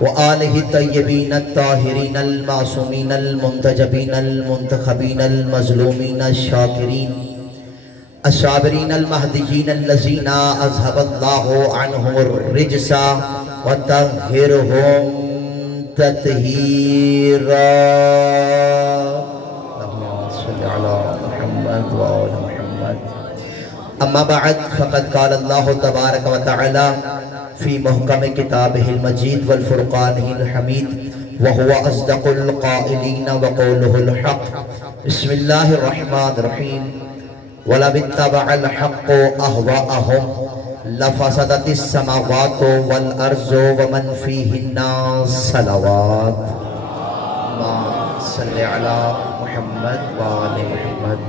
وآلہ الطیبین الطاہرین المعصومین المنتجبین المنتخبین المظلومین الشاکرین الصابرین المہدیین الذین اذھب اللہ عنہم الرجس وطہرہم تطہیرا اللہم صلی علی محمد وآل محمد اما بعد فقد قال اللہ تبارک و تعالی فی محکم کتابہ المجید والفرقانہ الحمید وہو اصدق القائلین وقولہ الحق بسم اللہ الرحمن الرحیم وَلَوِ اتَّبَعَ الْحَقُّ أَهْوَاءَهُمْ لَفَسَدَتِ السَّمَاوَاتُ وَالْأَرْضُ وَمَنْ فِيهِنَّ صَلَوَاتُ اللہم صلی علی محمد وآل محمد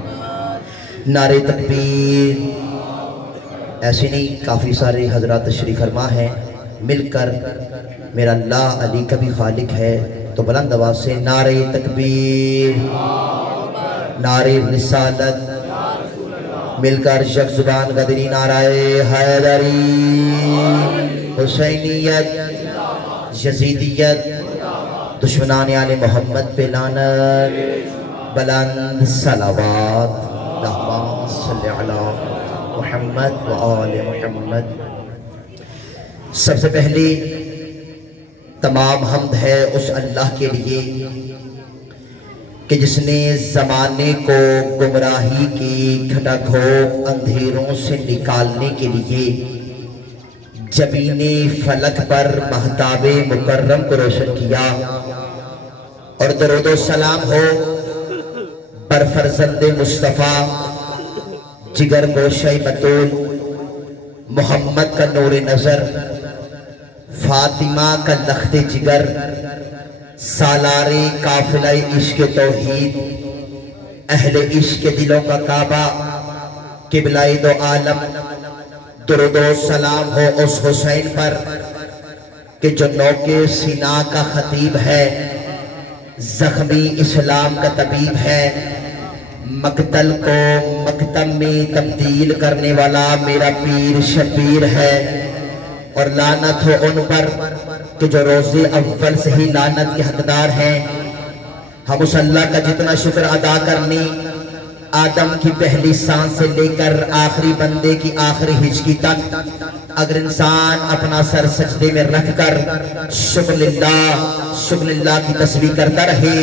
نعرہ تکبیر۔ ایسے نہیں، کافی سارے حضرات تشریف فرما ہیں، مل کر میرا اللہ علی کا بھی خالق ہے، تو بلند آواز سے نعرہ تکبیر، نعرہ رسالت، مل کر یک زبان قدری نعرہ حیدری، حسینیت، یزیدیت، دشمنان آل محمد پہ لعنت، بلند صلوات، اللہم صلی علی محمد وآل محمد۔ سب سے پہلے تمام حمد ہے اس اللہ کے لیے کہ جس نے زمانے کو گمراہی کی گھٹا گھوپ اندھیروں سے نکالنے کے لیے جبین فلک پر مہتاب مکرم کو روشن کیا، اور درود و سلام ہو بر فرزند مصطفیٰ جگر گوشہ بطول محمد کا نور نظر، فاطمہ کا لخت جگر، سالار قافلہ عشق توحید، اہل عشق دلوں کا کعبہ، قبلہ دو عالم۔ درود و سلام ہو اس حسین پر کہ جو نوکے سینہ کا خطیب ہے، زخمی اسلام کا طبیب ہے، مقتل کو مکتب میں تبدیل کرنے والا میرا پیر شبیر ہے، اور لعنت ہو ان پر کہ جو روز اول سے ہی لعنت کے حقدار ہیں۔ ہم اس اللہ کا جتنا شکر ادا کرنے، آدم کی پہلی سانس سے لے کر آخری بندے کی آخری ہچکی تک، اگر انسان اپنا سر سجدے میں رکھ کر شکر للہ کی تسبیح کرتا رہے،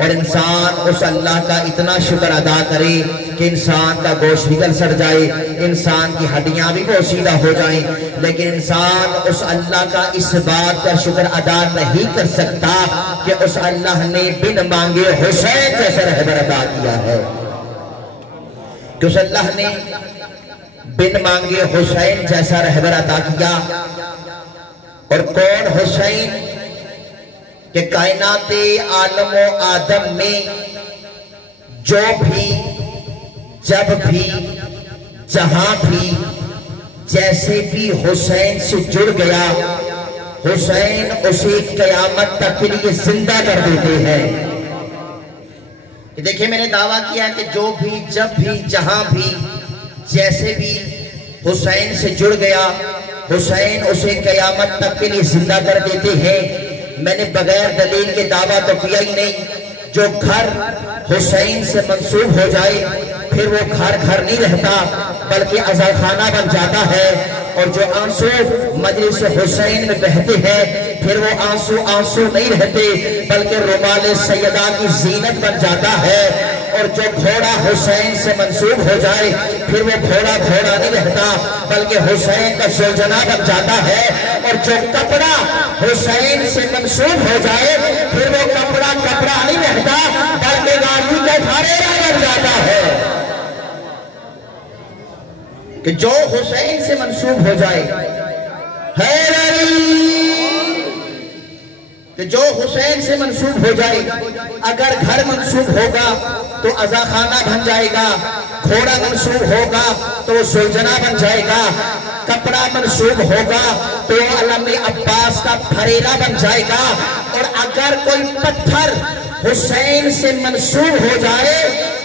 اور انسان اس اللہ کا اتنا شکر ادا کرے کہ انسان کا گوشت بھی گل سڑ جائے، انسان کی ہڈیاں بھی پوشیدہ ہو جائیں، لیکن انسان اس اللہ کا اس بات کا شکر ادا نہیں کر سکتا کہ اس اللہ نے بن مانگے حسین جیسا رہبر عطا کیا ہے، کہ اس اللہ نے بن مانگے حسین جیسا رہبر عطا کیا۔ اور کون حسین؟ کہ کائنات عالم و آدم میں جو بھی، جب بھی، جہاں بھی، جیسے بھی حسین سے جڑ گیا، حسین اسے قیامت تک کے لیے زندہ کر دیتے ہیں۔ دیکھیں میں نے دعویٰ کیا کہ جو بھی، جب بھی، جہاں بھی، جیسے بھی حسین سے جڑ گیا، حسین اسے قیامت تک کے لیے زندہ کر دیتے ہیں۔ میں نے بغیر دلیل کے دعویٰ تو کیا ہی نہیں۔ جو گھر حسین سے منسوب ہو جائے پھر وہ گھر نہیں رہتا بلکہ عزاخانہ بن جاتا ہے، اور جو آنسو مجلس حسین میں بہتے ہیں پھر وہ آنسو نہیں رہتے بلکہ رومال سیدہ کی زینت بن جاتا ہے، اور جو گھوڑا حسین سے منسوب ہو جائے پھر وہ گھوڑا نہیں رہتا بلکہ حسین کا زوجنا بن جاتا ہے، اور جو کپڑا حسین سے منسوب ہو جائے پھر وہ کپڑا نہیں رہتا بلکہ غازی کا فریضہ بن جاتا ہے۔ کہ جو حسین سے منسوب ہو جائے، کہ جو حسین سے منسوب ہو جائے، اگر گھر منسوب ہوگا تو عزاخانہ بن جائے گا، گھوڑا منسوب ہوگا تو وہ زوجنا بن جائے گا، کپڑا منسوب ہوگا تو وہ علم عباس کا پھریلا بن جائے گا، اور اگر کوئی پتھر حسین سے منسوب ہو جائے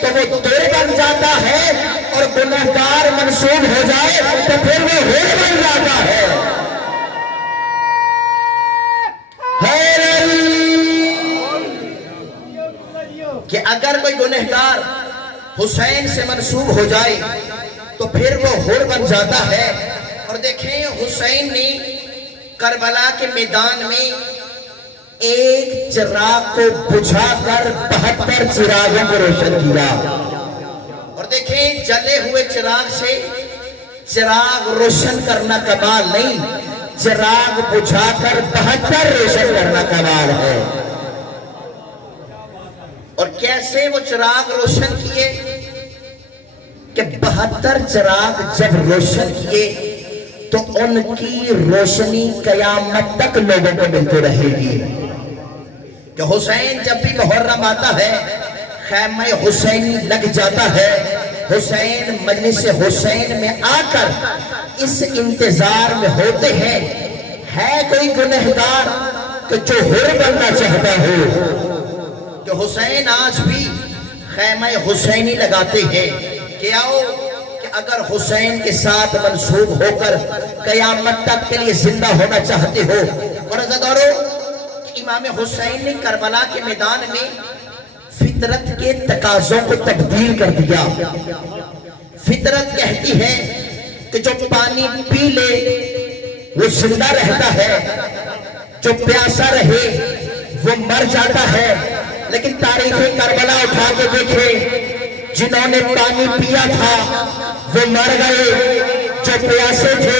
تو وہ دو بن جاتا ہے، اور گنہگار منسوب ہو جائے تو پھر وہ ہو بن جاتا ہے۔ اگر کوئی گنہگار حسین سے منسوب ہو جائے تو پھر وہ حر بن جاتا ہے۔ اور دیکھیں حسین نے کربلا کے میدان میں ایک چراغ کو بجھا کر 72 چراغوں کو روشن کیا۔ اور دیکھیں جلے ہوئے چراغ سے چراغ روشن کرنا کمال نہیں، چراغ بجھا کر 72 روشن کرنا کمال ہے۔ اور کیسے وہ چراغ روشن کیے کہ 72 چراغ جب روشن کیے تو ان کی روشنی قیامت تک لوگوں کو ملتے رہے گی۔ کہ حسین جب بھی محرم آتا ہے خیمہ حسینی لگ جاتا ہے، حسین مجلس حسین میں آ کر اس انتظار میں ہوتے ہیں ہے کوئی گنہگار کہ جو حر بننا چاہتا ہو۔ کہ حسین آج بھی خیمہ حسینی لگاتے ہیں کہ آؤ کہ اگر حسین کے ساتھ منسوب ہو کر قیامت تک کے لیے زندہ ہونا چاہتے ہو۔ اور عزیزانو امام حسین نے کربلا کے میدان میں فطرت کے تقاضوں کو تبدیل کر دیا۔ فطرت کہتی ہے کہ جو پانی پی لے وہ زندہ رہتا ہے، جو پیاسا رہے وہ مر جاتا ہے۔ لیکن تاریخ کربلا اٹھا کے دیکھے، جنہوں نے پانی پیا تھا وہ مر گئے، جو پیاسے تھے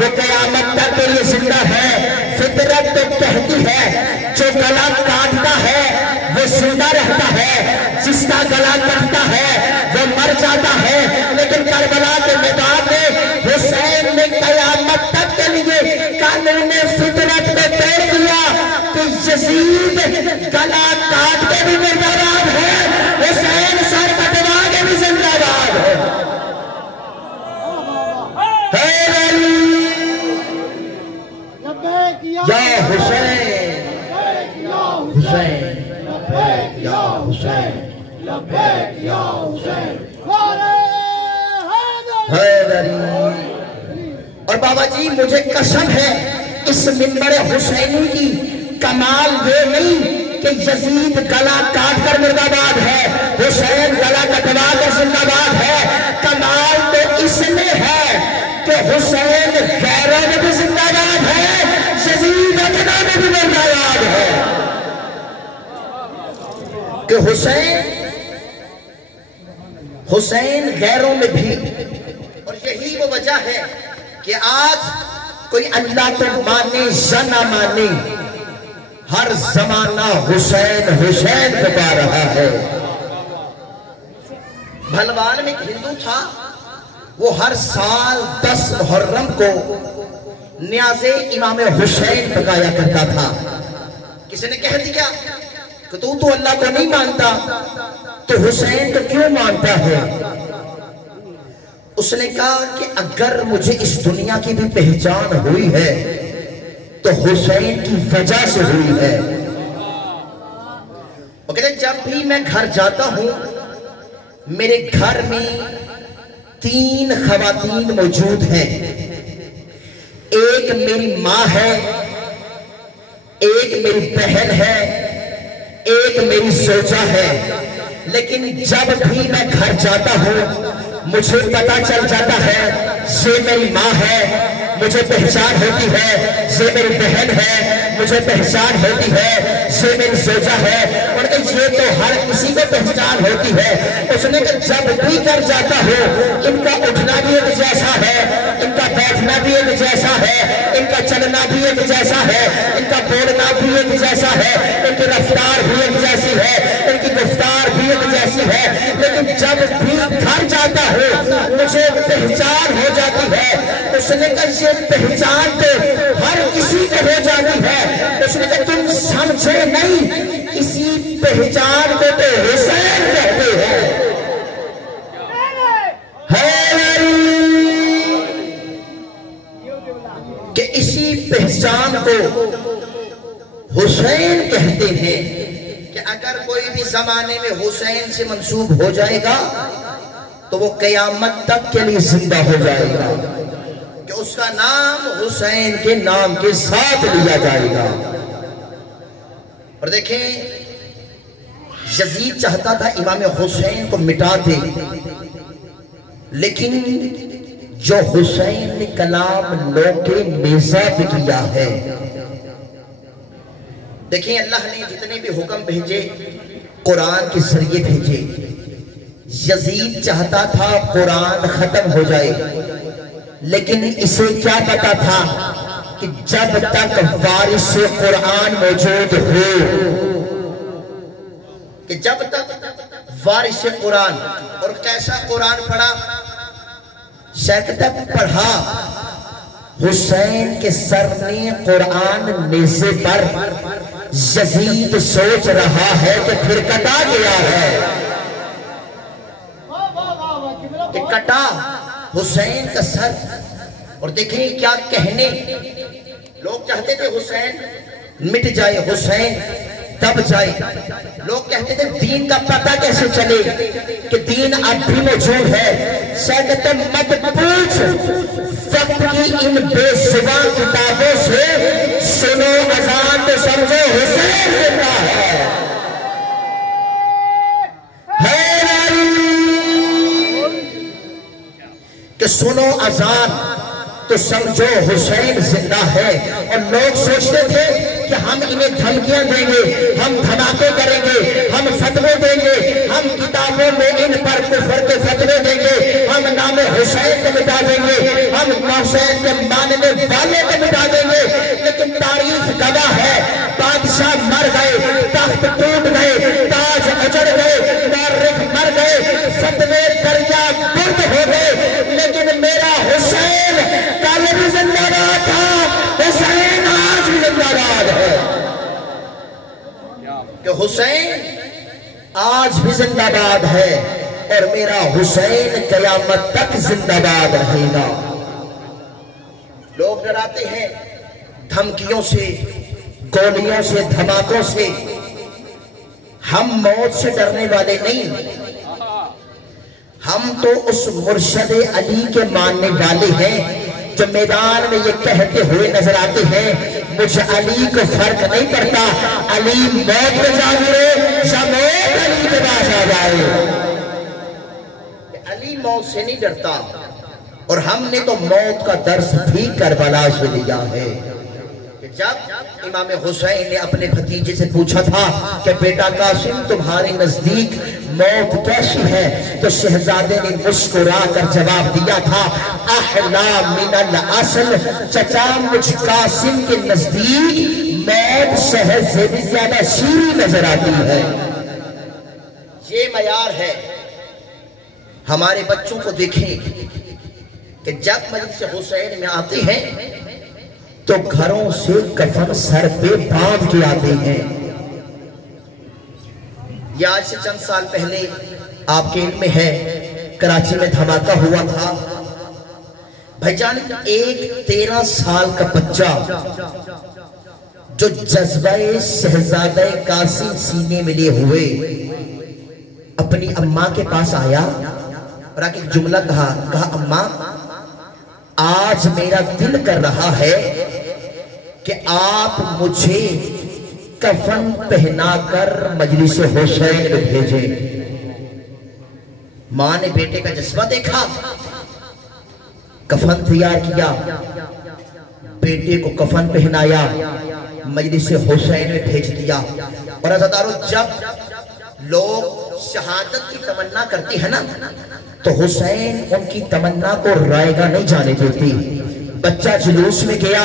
وہ قیامت تک کے لیے زندہ ہے۔ فطرت تو کہتی ہے جو گلا کاٹتا ہے وہ زندہ رہتا ہے، جس کا گلا کٹتا ہے وہ مر جاتا ہے۔ لیکن کربلا کے میدان میں حسین نے قیامت تک کے لیے قانون فطرت کو توڑ دیا کہ یزید گلا کاٹ کے بھی زندہ باد ہے، حسین سر کٹوا کے بھی زندہ باد ہے۔ یا حسین حسین یا حسین یا حسین حیدری۔ اور بابا جی مجھے قسم ہے اس منبر حسینی کی کمال یہ نہیں کہ یزید گلا کاٹ کر مردہ باد ہے، حسین گلا کٹوا کر زندہ باد ہے۔ کمال تو اس میں ہے کہ حسین غیروں میں بھی زندہ باد ہے، یزید اپنا میں بھی مردہ باد ہے۔ کہ حسین غیروں میں بھی۔ اور یہی وہ وجہ ہے کہ آج کوئی اللہ کو مانے یا نہ مانے ہر زمانہ حسین حسین پکار رہا ہے۔ بھلوان میں ایک ہندو تھا، وہ ہر سال 10 محرم کو نیاز امام حسین پکایا کرتا تھا۔ کسی نے کہہ دیا کہ تو اللہ کو نہیں مانتا تو حسین تو کیوں مانتا ہے؟ اس نے کہا کہ اگر مجھے اس دنیا کی بھی پہچان ہوئی ہے تو حسین کی وجہ سے ہوئی ہے۔ وہ کہتے ہیں جب بھی میں گھر جاتا ہوں میرے گھر میں 3 خواتین موجود ہیں، ایک میری ماں ہے، ایک میری بہن ہے، ایک میری زوجہ ہے۔ لیکن جب بھی میں گھر جاتا ہوں مجھے پتا چل جاتا ہے یہ میری ماں ہے، مجھے پہچان ہوتی ہے، یہ میری بہن ہے، مجھے پہچان ہوتی ہے، یہ میری زوجہ ہے۔ اور یہ تو ہر کسی کو پہچان ہوتی ہے۔ اس نے کہا جب بھی گھر جاتا ہوں ان کا اٹھنا بھی ایک جیسا ہے، ان کا بیٹھنا بھی ایک جیسا ہے، ان کا چلنا بھی ایک جیسا ہے، ان کا بولنا بھی ایک جیسا ہے، ان کی رفتار بھی ایک جیسی ہے، ان کی گفتار بھی ایک جیسی ہے۔ لیکن جب بھی گھر جاتا ہوں مجھے پہچان ہو جاتی ہے۔ اس نے کہا یہ پہچان تو ہر کسی کو ہو جاتی ہے۔ اس نے کہا تم سمجھے نہیں، اسی پہچان کو تو حسین کہتے ہیں۔ کہ اسی پہچان کو حسین کہتے ہیں۔ کہ اگر کوئی بھی زمانے میں حسین سے منسوب ہو جائے گا تو وہ قیامت تک کے لیے زندہ ہو جائے گا، کہ اس کا نام حسین کے نام کے ساتھ لیا جائے گا۔ اور دیکھیں یزید چاہتا تھا امام حسین کو مٹا دے، لیکن جو حسین نے کلام لو کے نیزہ پہ کیا ہے. دیکھیں اللہ نے جتنے بھی حکم بھیجے قرآن کے ذریعے بھیجے. یزید چاہتا تھا قرآن ختم ہو جائے، لیکن اسے کیا پتا تھا کہ جب تک وارث قرآن موجود ہو، کہ جب تک وارث قرآن. اور کیسا قرآن پڑھا؟ تک پڑھا حسین کے سر نے قرآن نیزے پر. یزید سوچ رہا ہے کہ پھر کٹا گیا ہے، کہ کٹا حسین کا سر. اور دیکھیں کیا کہنے، لوگ چاہتے تھے حسین مٹ جائے، حسین دب جائے. لوگ کہتے تھے دین کا پتہ کیسے چلے کہ دین اب بھی موجود ہے. کہتے مت پوچھ وقت کی ان بے سوا کتابوں سے، سنو اذان تو سمجھو حسین زندہ ہے. کہ سنو اذان تو سمجھو حسین زندہ ہے. اور لوگ سوچتے تھے کہ ہم انہیں دھمکیاں دیں گے، ہم دھماکے کریں گے، ہم فتوے دیں گے، ہم کتابوں میں ان پر کفر کے فتوے دیں گے، ہم نام حسین کو مٹا دیں گے، ہم حسین کے ماننے والے کو مٹا دیں گے. لیکن تاریخ گواہ ہے بادشاہ مر گئے، تخت ٹوٹ گئے، تاج اجڑ گئے، مورخ مر گئے، فتوے دریا گرد ہو گئے، لیکن میرا حسین کل بھی زندہ باد تھا، حسین آج بھی زندہ باد ہے. کہ حسین آج بھی زندہ باد ہے اور میرا حسین قیامت تک زندہ باد رہے گا. لوگ ڈراتے ہیں دھمکیوں سے، گولیوں سے، دھماکوں سے. ہم موت سے ڈرنے والے نہیں، ہم تو اس مرشد علی کے ماننے والے ہیں جو میدان میں یہ کہتے ہوئے نظر آتے ہیں مجھ علی کو فرق نہیں پڑتا، علی موت میں جا گرے یا موت علی کے پاس آ جائے. علی موت سے نہیں ڈرتا، اور ہم نے تو موت کا درس بھی کربلا سے لیا ہے. جب امام حسین نے اپنے بھتیجے سے پوچھا تھا کہ بیٹا قاسم تمہارے نزدیک موت کیسی ہے، تو شہزادے نے مسکرا کر جواب دیا تھا احلا من الاصل. چچا مجھ قاسم کے نزدیک موت شہد سے بھی زیادہ شیریں نظر آتی ہے. یہ معیار ہے. ہمارے بچوں کو دیکھیں کہ جب مجلس حسین میں آتے ہیں تو گھروں سے کفن سر پہ باندھ کے آتے ہیں. یہ آج سے چند سال پہلے آپ کے علم میں ہے کراچی میں دھماکہ ہوا تھا. بھائی جان ایک 13 سال کا بچہ جو جذبہ شہزادہ قاسم سینے میں لیے ہوئے اپنی اماں کے پاس آیا اور آ کے ایک جملہ کہا اماں آج میرا دل کر رہا ہے کہ آپ مجھے کفن پہنا کر مجلس حسین میں بھیجیں. ماں نے بیٹے کا جذبہ دیکھا، کفن تیار کیا، بیٹے کو کفن پہنایا، مجلس حسین میں بھیج دیا. اور عزیزانو جب لوگ شہادت کی تمنا کرتی ہے نا تو حسین ان کی تمنا کو رائے گا نہیں جانے دیتی. بچہ جلوس میں گیا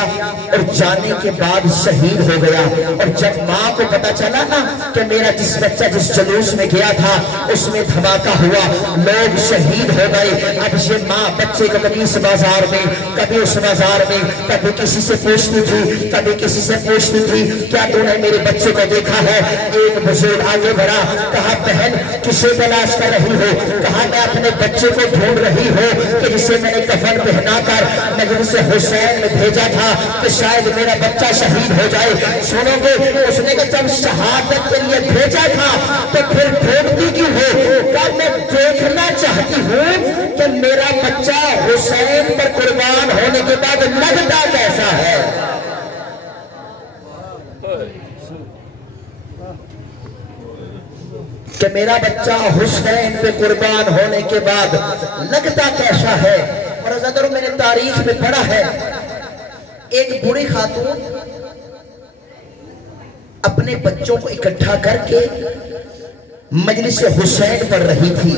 اور جانے کے بعد شہید ہو گیا. اور جب ماں کو پتا چلا نا کہ میرا جس بچہ جس جلوس میں گیا تھا اس میں دھماکہ ہوا، لوگ شہید ہو گئے. اب یہ ماں بچے کو کبھی اس بازار میں کبھی اس بازار میں کبھی کسی سے پوچھتی تھی کبھی کسی سے پوچھتی تھی کیا تو نے میرے بچے کو دیکھا ہے. ایک بزرگ آگے بڑھا، کہا بہن کسے تلاش کر رہی ہو؟ کہا میں اپنے بچے کو ڈھونڈ رہی ہوں کہ جسے میں نے کفن پہنا کر مجلس حسین میں بھیجا تھا کہ شاید میرا بچہ شہید ہو جائے. سنو گے اس نے کہ جب شہادت کے لیے بھیجا تھا تو پھر ڈھونڈتی کیوں ہو؟ کہ میں دیکھنا چاہتی ہوں کہ میرا بچہ حسین پر قربان ہونے کے بعد لگتا کیسا ہے. کہ میرا بچہ حسین پہ قربان ہونے کے بعد لگتا کیسا ہے. اور حضرت میں نے تاریخ میں پڑھا ہے ایک بوڑھی خاتون اپنے بچوں کو اکٹھا کر کے مجلس حسین پڑھ رہی تھی.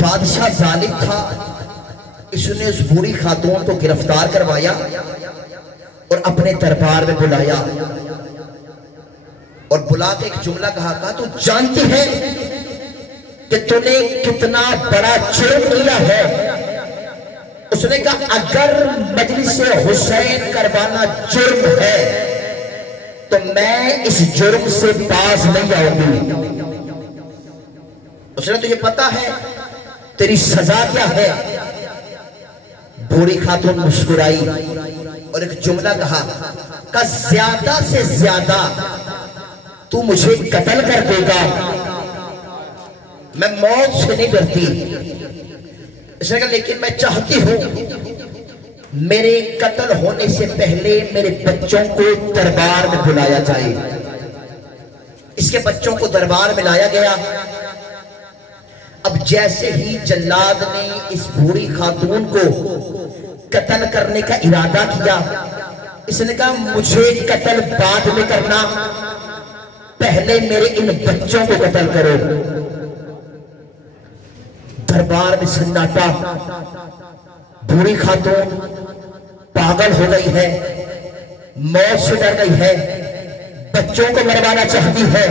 بادشاہ ظالم تھا، اس نے اس بوڑھی خاتون کو گرفتار کروایا اور اپنے دربار میں بلایا اور بلا کے ایک جملہ کہا تو جانتی ہے کہ تو نے کتنا بڑا جرم کیا ہے؟ اس نے کہا اگر مجلس حسین کروانا جرم ہے تو میں اس جرم سے باز نہیں آؤں گی. اس نے تجھے پتا ہے تیری سزا کیا ہے؟ بوڑھی خاتون مسکرائی اور ایک جملہ کہا کہ زیادہ سے زیادہ تو مجھے قتل کر دے گا، میں موت سے نہیں ڈرتی. اس نے کہا لیکن میں چاہتی ہوں میرے قتل ہونے سے پہلے میرے بچوں کو دربار میں بلایا جائے. اس کے بچوں کو دربار میں لایا گیا. اب جیسے ہی جلاد نے اس بوڑھی خاتون کو قتل کرنے کا ارادہ کیا، اس نے کہا مجھے قتل بعد میں کرنا، پہلے میرے ان بچوں کو قتل کرو. دربار میں سناٹا. بوڑھی خاتون پاگل ہو گئی ہے، موت سے ڈر گئی ہے، بچوں کو مروانا چاہتی ہے.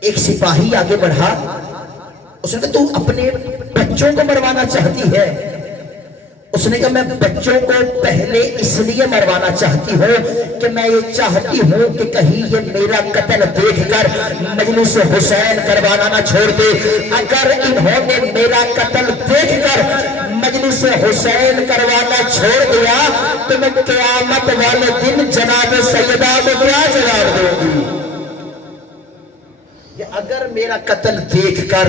ایک سپاہی آگے بڑھا، اس نے کہا تو اپنے بچوں کو مروانا چاہتی ہے؟ اس نے کہا میں بچوں کو پہلے اس لیے مروانا چاہتی ہوں کہ میں یہ چاہتی ہوں کہ کہیں یہ میرا قتل دیکھ کر مجلس حسین کروانا نہ چھوڑ دے. اگر انہوں نے میرا قتل دیکھ کر مجلس حسین کروانا چھوڑ دیا تو میں قیامت والے دن جناب سیدہ کو کیا جواب دوں گی؟ کہ اگر میرا قتل دیکھ کر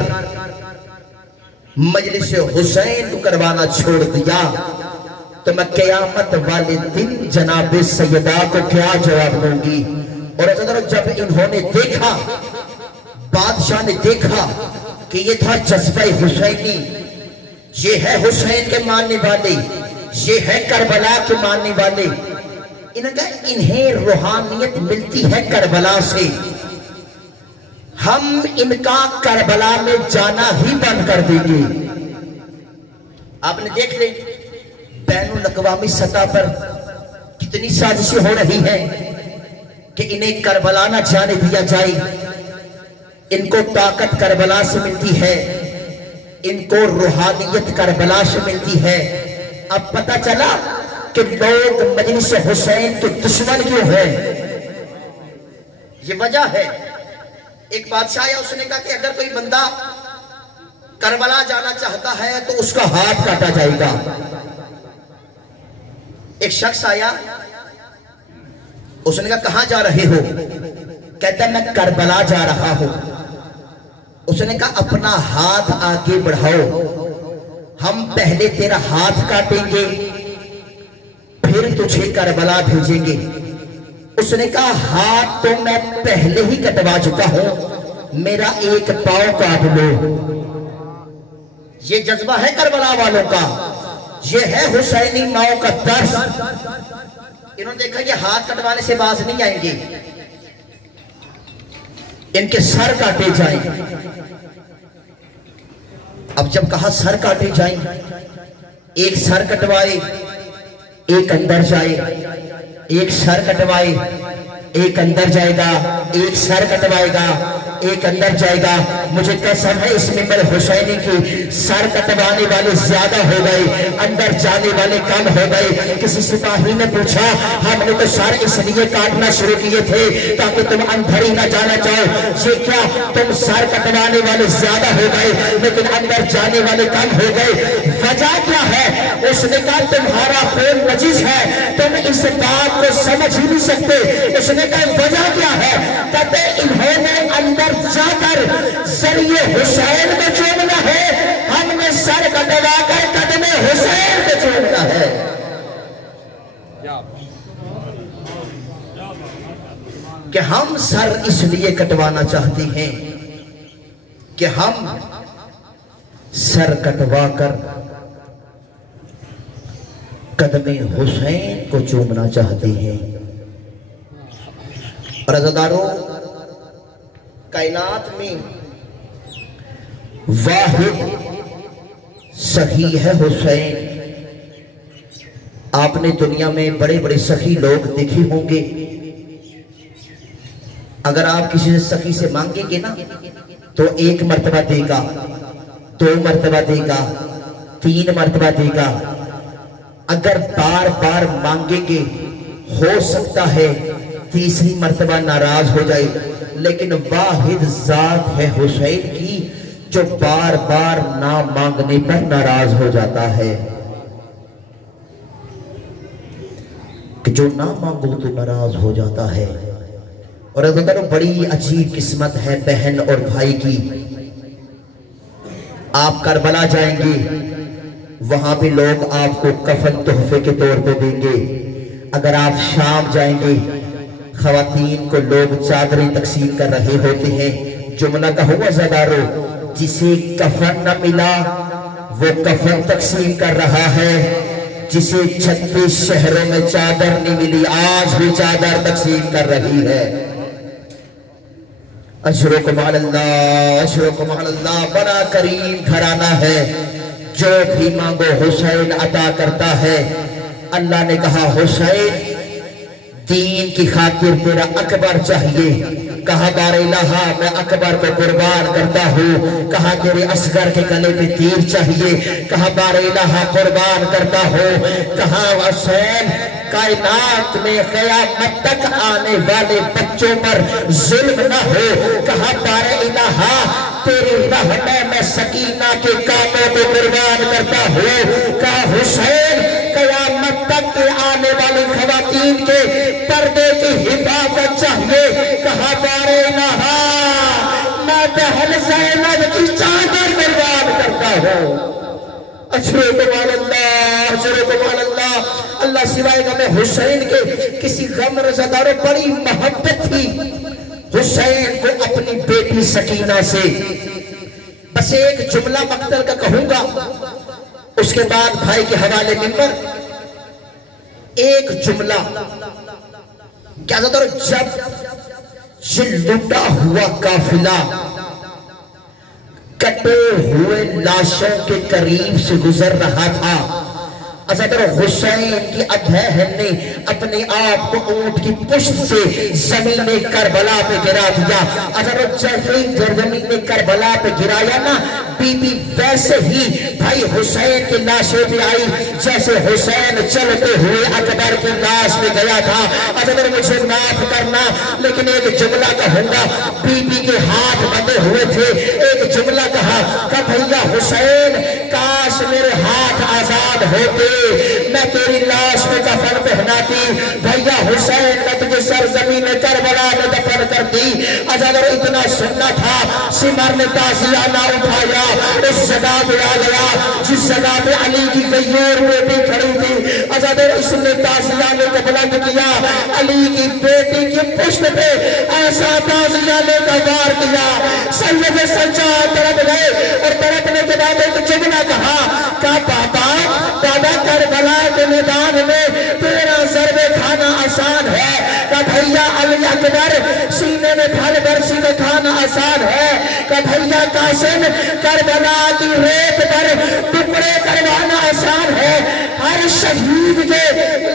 مجلس حسین کو کروانا چھوڑ دیا تو میں قیامت والے دن جناب سیدہ کو کیا جواب دوں گی. اور حضرت جب انہوں نے دیکھا، بادشاہ نے دیکھا کہ یہ تھا جذبہ حسینی، یہ ہے حسین کے ماننے والے، یہ ہے کربلا کے ماننے والے، انہیں روحانیت ملتی ہے کربلا سے، ہم ان کا کربلا میں جانا ہی بند کر دیں گے. آپ نے دیکھ لیں بین الاقوامی سطح پر کتنی سازشیں ہو رہی ہیں کہ انہیں کربلا نہ جانے دیا جائے. ان کو طاقت کربلا سے ملتی ہے، ان کو روحانیت کربلا سے ملتی ہے. اب پتہ چلا کہ لوگ مجلس حسین کے دشمن کیوں ہیں. یہ وجہ ہے. ایک بادشاہ آیا، اس نے کہا کہ اگر کوئی بندہ کربلا جانا چاہتا ہے تو اس کا ہاتھ کاٹا جائے گا. ایک شخص آیا، اس نے کہا کہاں جا رہے ہو؟ کہتا ہے میں کربلا جا رہا ہوں. اس نے کہا اپنا ہاتھ آگے بڑھاؤ، ہم پہلے تیرا ہاتھ کاٹیں گے پھر تجھے کربلا بھیجیں گے. اس نے کہا ہاتھ تو میں پہلے ہی کٹوا چکا ہوں، میرا ایک پاؤں کاٹ لو. یہ جذبہ ہے کربلا والوں کا، یہ ہے حسینی ماؤں کا درس. انہوں نے دیکھا یہ ہاتھ کٹوانے سے باز نہیں آئیں گے، ان کے سر کاٹے جائیں. اب جب کہا سر کاٹے جائیں، ایک سر کٹوائے ایک اندر جائے، ایک سر کٹوائے ایک اندر جائے گا، ایک سر کٹوائے گا ایک اندر جائے گا. مجھے قسم ہے اس منبر حسینی کی سر کٹوانے والے زیادہ ہو گئے، اندر جانے والے کم ہو گئے. کسی سپاہی نے پوچھا ہم نے تو سر اس لیے کاٹنا شروع کیے تھے تاکہ تم اندر ہی نہ جانا چاہو، یہ کیا تم سر کٹوانے والے زیادہ ہو گئے لیکن اندر جانے والے کم ہو گئے؟ وجہ کیا ہے؟ اس نے کہا تمہارا خون نجس ہے، تم اس بات کو سمجھ ہی نہیں سکتے. اس نے کہا وجہ کیا ہے؟ کہتے انہوں نے اندر جا کر ذریعے حسین میں چومنا ہے، ہم نے سر کٹوا کر قدم حسین میں چومنا ہے. کہ ہم سر اس لیے کٹوانا چاہتے ہیں کہ ہم سر کٹوا کر قدم حسین کو چومنا چاہتے ہیں۔ اور عزیزانو، کائنات میں واحد سخی ہے حسین۔ آپ نے دنیا میں بڑے بڑے سخی لوگ دیکھے ہوں گے، اگر آپ کسی سے سخی سے مانگیں گے نا تو 1 مرتبہ دے گا، 2 مرتبہ دے گا، 3 مرتبہ دے گا۔ اگر بار بار مانگیں گے ہو سکتا ہے تیسری مرتبہ ناراض ہو جائے، لیکن واحد ذات ہے حسین کی جو بار بار نہ مانگنے پر ناراض ہو جاتا ہے، کہ جو نہ مانگو تو ناراض ہو جاتا ہے۔ اور اگر بڑی عجیب قسمت ہے بہن اور بھائی کی، آپ کربلا جائیں گے، وہاں بھی لوگ آپ کو کفن تحفے کے طور پہ دیں گے۔ اگر آپ شام جائیں گے، خواتین کو لوگ چادریں تقسیم کر رہے ہوتے ہیں۔ جملہ کا ہوا زدارو، جسے کفن نہ ملا وہ کفن تقسیم کر رہا ہے، جسے 36 شہروں میں چادر نہیں ملی آج بھی چادر تقسیم کر رہی ہے۔ اجرکم علی اللہ، اجرکم علی اللہ۔ بڑا کریم گھرانہ ہے، جو بھی مانگو حسین عطا کرتا ہے۔ اللہ نے کہا حسین دین کی خاطر تیرا اکبر چاہیے، کہا بار الہا میں اکبر کو قربان کرتا ہوں، کہا تیرے اصغر کے گلے پہ تیر چاہیے، کہا بار الہا قربان کرتا ہوں، کہا حسین کائنات میں قیامت تک آنے والے بچوں پر ظلم نہ ہو، کہا بار الہا تیری رحمت میں سکینہ کے کاموں کو قربان کرتا ہوں، کہا حسین قیامت تک آنے والی خواتین کے پردے کی حفاظت چاہیے، کہا بار الہا میں بہن زینب کی چادر قربان کرتا ہوں۔ اجرکم علی اللہ، اجرکم علی اللہ۔ اللہ سوائے گا میں حسین کے کسی غم رضاداروں بڑی محبت تھی حسین کو اپنی بیٹی سکینہ سے۔ بس ایک جملہ مقتل کا کہوں گا، اس کے بعد بھائی کے حوالے منبر۔ ایک جملہ کیا زداروں، جب یہ لٹا ہوا قافلہ کٹے ہوئے لاشوں کے قریب سے گزر رہا تھا، حضرت حسین کی بہن نے اپنے آپ کو اونٹ کی پشت سے زمین کربلا پہ گرا دیا۔ حضرت زمین کربلا پہ گرایا نا، بی بی ویسے ہی بھائی حسین کی لاشیں پہ آئی جیسے حسین چلتے ہوئے اکبر کی لاش پہ گیا تھا۔ حضرت مجھے معاف کرنا لیکن ایک جملہ کہوں گا، بی بی کے ہاتھ بندھے ہوئے تھے، ایک جملہ کہا کہ بھیا حسین کاش میرے ہاتھ آزاد ہوتے، میں تیری لاش میں کفن پہناتی، بھیا حسین میں تجھے سرزمین کربلا میں دفن کرتی۔ اگر اتنا سننا تھا سمر نے تازیہ نہ اٹھایا، اس جگہ پہ آ گیا جس جگہ پہ علی کی غیور بیٹی کھڑی تھی، اگر اس نے تازیہ نے بلند کیا، علی کی بیٹی کی پشت پہ ایسا تازیہ نے وار کیا، سید سجاد تڑپ گئے، اور تڑپنے کے بعد ایک جملہ کہا کہ بابا کربلا کے میدان میں تیرا ضرب کھانا آسان ہے، کہ بھیا علی اکبر سینے میں پھل برسی میں کھانا آسان ہے، کہ بھیا قاسم کربلا کی ریت پر ٹکڑے کروانا آسان ہے۔ ہر شہید کے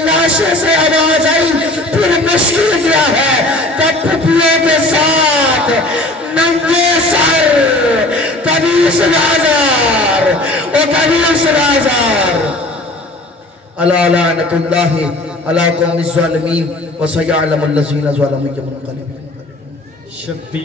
لاشے سے آواز آئی پھر مشکل کیا ہے، کہ پھپھیوں کے ساتھ ننگے سر کبھی سرازار و کبھی سرازار۔ الا لعنت اللہ علی قوم الظالمین وسیعلم الذین ظلموا منقلب۔ شکتی